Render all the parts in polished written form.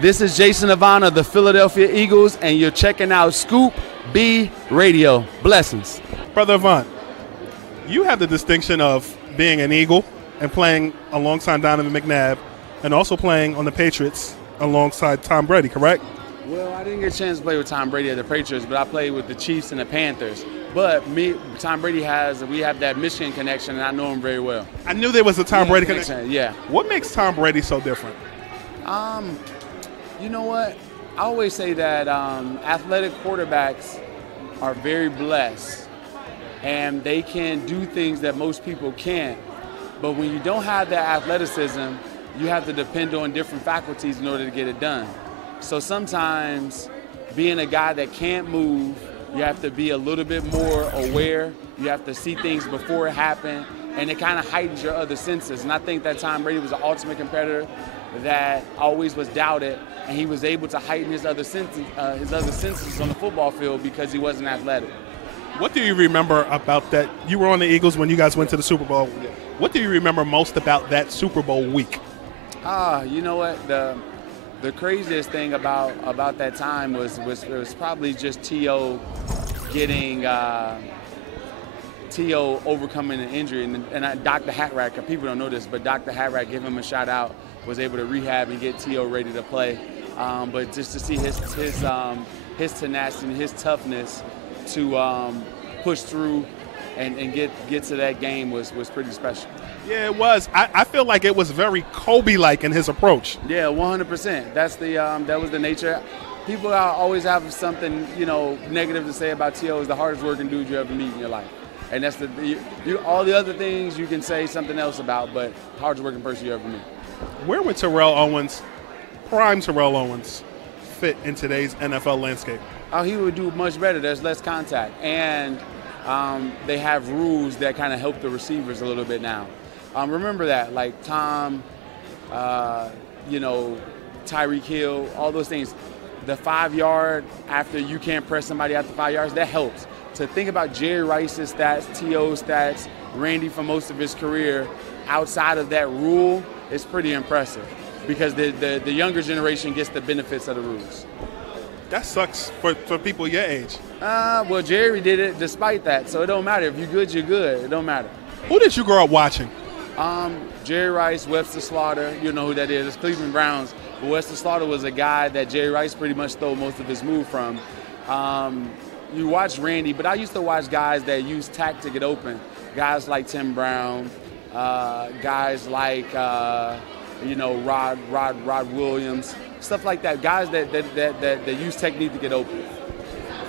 This is Jason Avant of the Philadelphia Eagles, and you're checking out Scoop B Radio. Blessings. Brother Avant, you have the distinction of being an Eagle and playing alongside Donovan McNabb and also playing on the Patriots alongside Tom Brady, correct? Well, I didn't get a chance to play with Tom Brady at the Patriots, but I played with the Chiefs and the Panthers. But Tom Brady we have that Michigan connection, and I know him very well. I knew there was a Tom Brady connection. Yeah. What makes Tom Brady so different? You know what? I always say that athletic quarterbacks are very blessed, and they can do things that most people can't. But when you don't have that athleticism, you have to depend on different faculties in order to get it done. So sometimes being a guy that can't move, you have to be a little bit more aware. You have to see things before it happens, and it kind of heightens your other senses. And I think that Tom Brady was an ultimate competitor that always was doubted, and he was able to heighten his other senses on the football field because he wasn't athletic. What do you remember about that? You were on the Eagles when you guys went to the Super Bowl. Yeah. What do you remember most about that Super Bowl week? You know what? The craziest thing about that time was probably just T.O. getting T.O. overcoming an injury, and Dr. Hatrack, people don't know this, but Dr. Hatrack, give him a shout out, was able to rehab and get T.O. ready to play. But just to see his tenacity and his toughness to push through and get to that game was pretty special. Yeah, it was. I feel like it was very Kobe-like in his approach. Yeah, 100%. That's that was the nature. People always have something negative to say about T.O. is the hardest working dude you ever meet in your life, and that's all the other things you can say something else about, but hardest working person you ever meet. Where would Terrell Owens, prime Terrell Owens, fit in today's NFL landscape? Oh, he would do much better. There's less contact, and they have rules that kind of help the receivers a little bit now. Remember that, like Tom, Tyreek Hill, all those things. The 5 yard after you can't press somebody after 5 yards, that helps. To think about Jerry Rice's stats, T.O.'s stats, Randy for most of his career, outside of that rule, is pretty impressive because the younger generation gets the benefits of the rules. That sucks for people your age. Well, Jerry did it despite that, so it don't matter. If you're good, you're good. It don't matter. Who did you grow up watching? Jerry Rice, Webster Slaughter, you know who that is. It's Cleveland Browns. But Webster Slaughter was a guy that Jerry Rice pretty much stole most of his move from. You watch Randy, but I used to watch guys that use tact to get open. Guys like Tim Brown, guys like Rod Williams, stuff like that. Guys that use technique to get open.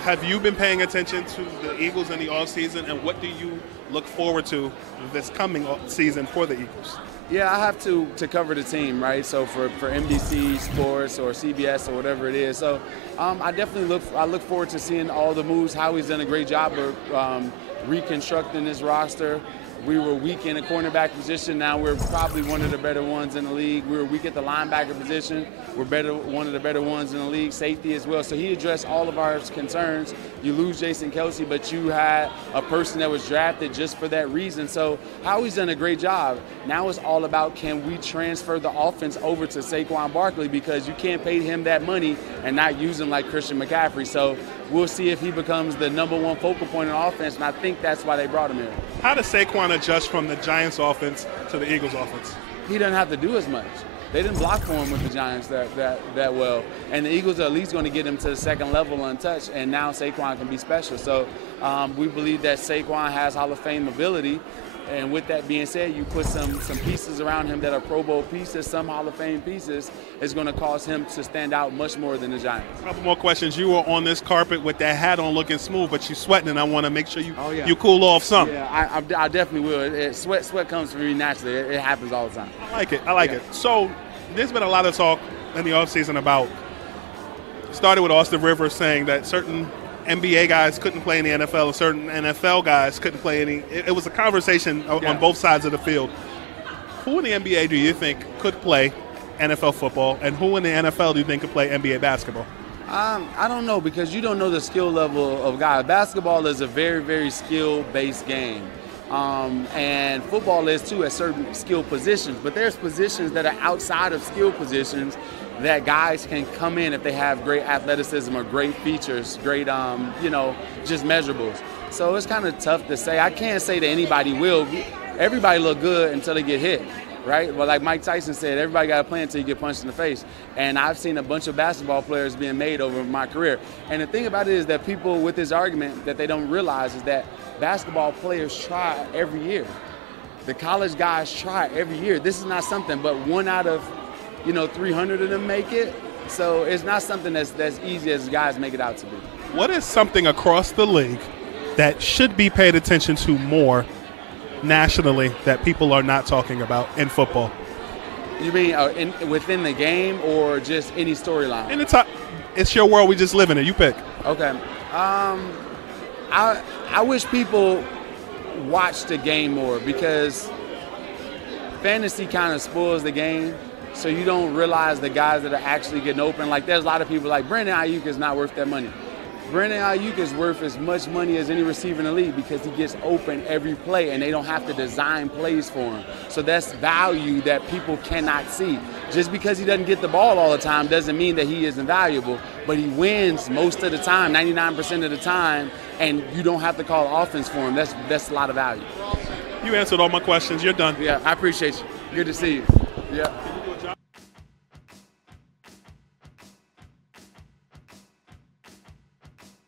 Have you been paying attention to the Eagles in the offseason, and what do you look forward to this coming season for the Eagles? Yeah, I have to cover the team, right? So for NBC Sports or CBS or whatever it is. So I definitely look forward to seeing all the moves. Howie's done a great job of reconstructing this roster. We were weak in the cornerback position. Now we're probably one of the better ones in the league. We were weak at the linebacker position. We're one of the better ones in the league. Safety as well. So he addressed all of our concerns. You lose Jason Kelce, but you had a person that was drafted just for that reason. So Howie's done a great job. Now it's all about, can we transfer the offense over to Saquon Barkley, because you can't pay him that money and not use him like Christian McCaffrey. So we'll see if he becomes the #1 focal point on offense, and I think that's why they brought him here. How does Saquon adjust from the Giants offense to the Eagles offense? He doesn't have to do as much. They didn't block for him with the Giants that well. And the Eagles are at least going to get him to the second level untouched, and now Saquon can be special. So we believe that Saquon has Hall of Fame ability. And with that being said, you put some pieces around him that are Pro Bowl pieces, some Hall of Fame pieces, is going to cause him to stand out much more than the Giants. A couple more questions. You were on this carpet with that hat on looking smooth, but you're sweating, and I want to make sure you cool off some. Yeah, I definitely will. Sweat comes from me naturally. It happens all the time. I like it. So there's been a lot of talk in the offseason about, started with Austin Rivers saying that certain NBA guys couldn't play in the NFL and certain NFL guys couldn't play any. It was a conversation on both sides of the field. Who in the NBA do you think could play NFL football, and who in the NFL do you think could play NBA basketball? I don't know, because you don't know the skill level of guys. Basketball is a very, very skill-based game. And football is too at certain skill positions. But there's positions that are outside of skill positions that guys can come in if they have great athleticism or great features, great, just measurables. So it's kind of tough to say. I can't say that anybody will. Everybody look good until they get hit, right? Well, like Mike Tyson said, everybody got to play until you get punched in the face. And I've seen a bunch of basketball players being made over my career. And the thing about it is that people with this argument that they don't realize is that basketball players try every year. The college guys try every year. This is not something, but 1 out of 300 of them make it. So it's not something that's easy as guys make it out to be. What is something across the league that should be paid attention to more nationally that people are not talking about in football? You mean within the game or just any storyline? In the top, it's your world. We just live in it. You pick. Okay. I wish people watch the game more because fantasy kind of spoils the game. So you don't realize the guys that are actually getting open. Like there's a lot of people like Brandon Ayuk is not worth that money. Brandon Ayuk is worth as much money as any receiver in the league because he gets open every play and they don't have to design plays for him. So that's value that people cannot see. Just because he doesn't get the ball all the time doesn't mean that he isn't valuable, but he wins most of the time, 99% of the time, and you don't have to call offense for him. That's a lot of value. You answered all my questions. You're done. Yeah, I appreciate you. Good to see you. Yeah.